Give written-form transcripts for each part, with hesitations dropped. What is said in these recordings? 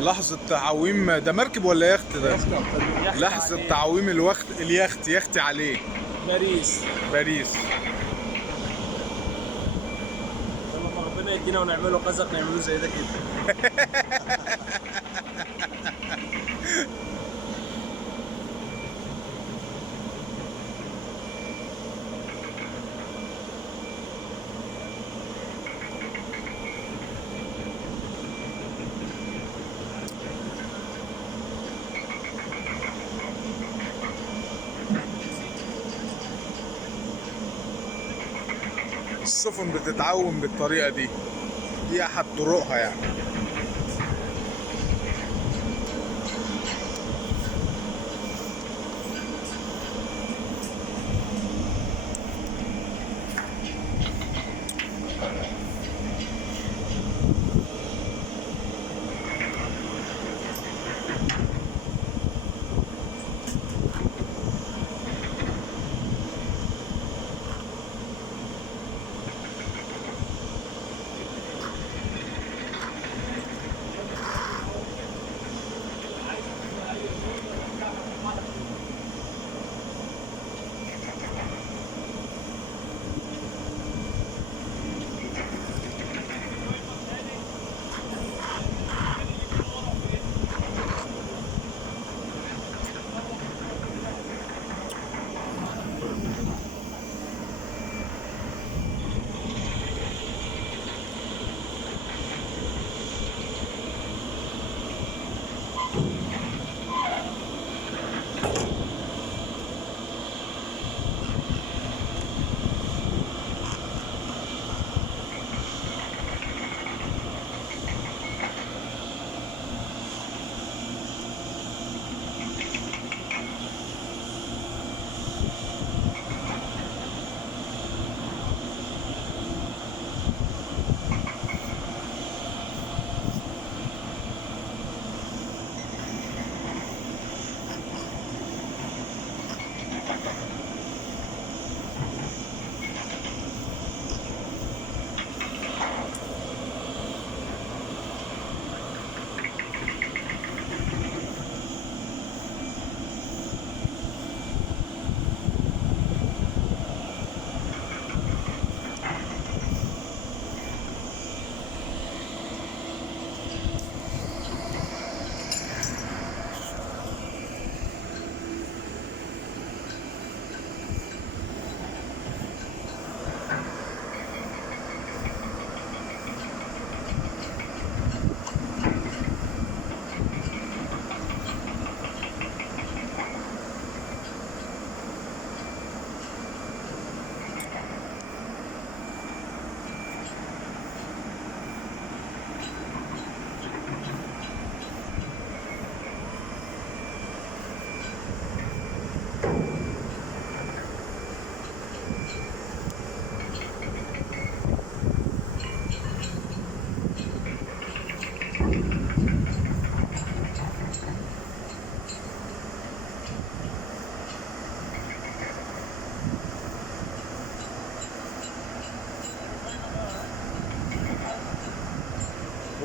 لحظة تعويم ده مركب ولا يخت ده؟ يخت لحظة عليه. تعويم اليخت يختي عليه. باريس. باريس. لما ربنا يدينا ونعمله قزق نعمله زي ده كده. السفن بتتعوم بالطريقة دي أحد طرقها يعني.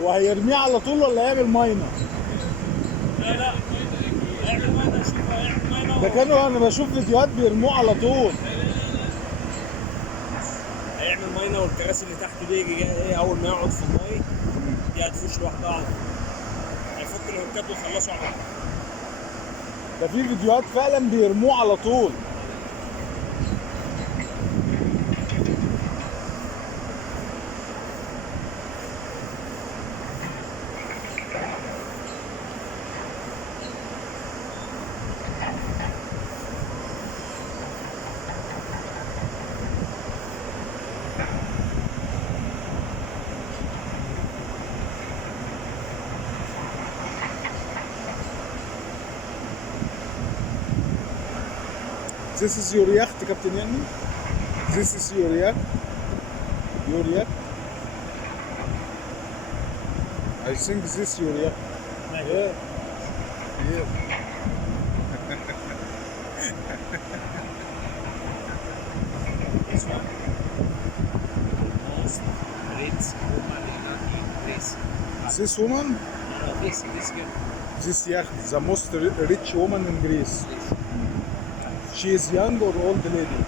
هو هيرميه على طول ولا هيعمل ماينة؟ لا اعمل ماينة. شوف اعمل ماينة. ده كانوا انا بشوف فيديوهات بيرموه على طول. هيعمل ماينة والكراسي اللي تحته دي يجي ايه اول ما يقعد في الماي دي هتفوش لوحدها على طول. هيفك الهوكات ويخلصوا على طول. ده في فيديوهات فعلا بيرموه على طول. This is your yacht, Captain Yanni? This is your yacht? Your yacht? I think this is your yacht. Yeah. Yeah. This one. Most Ritz Roman Illuminati place. This woman, This girl. this yacht, the most rich woman in Greece. This. She is young or old lady?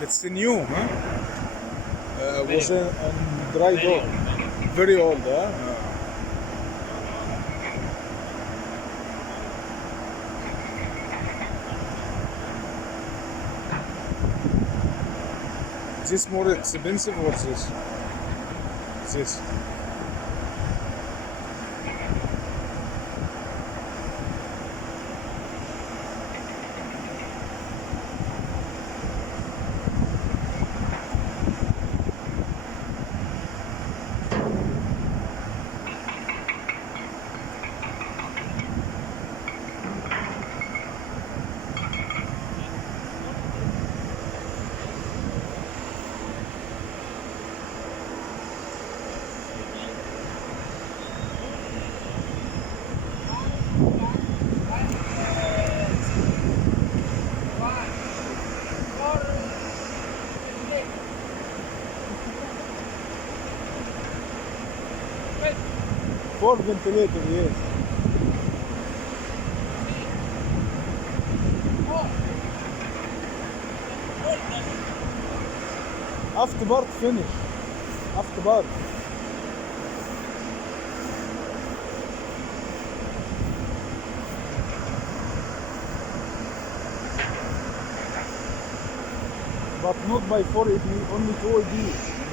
It's new, huh? Was in dry Very dock. old. Very old, huh? Is this more expensive or this? This. Four ventilator, yes. Afterbird finish. Afterbird. But not by 4 AD, only 2 AD.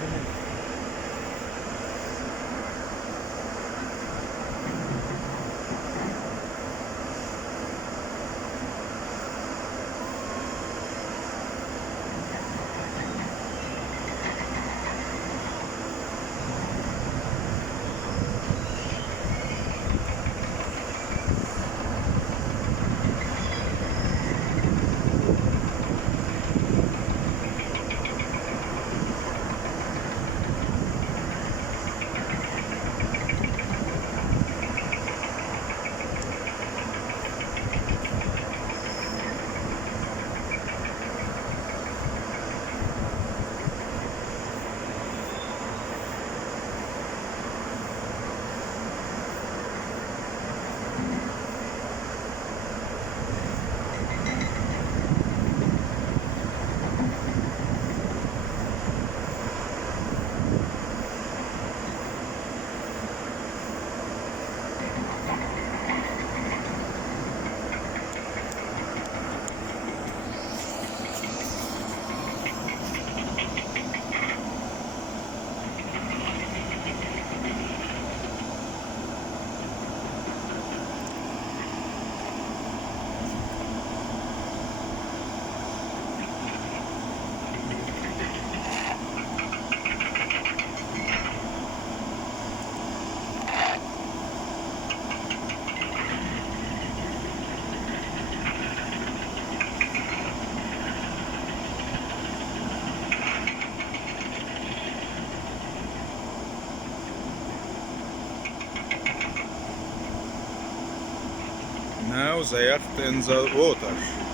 Now the yacht in the water.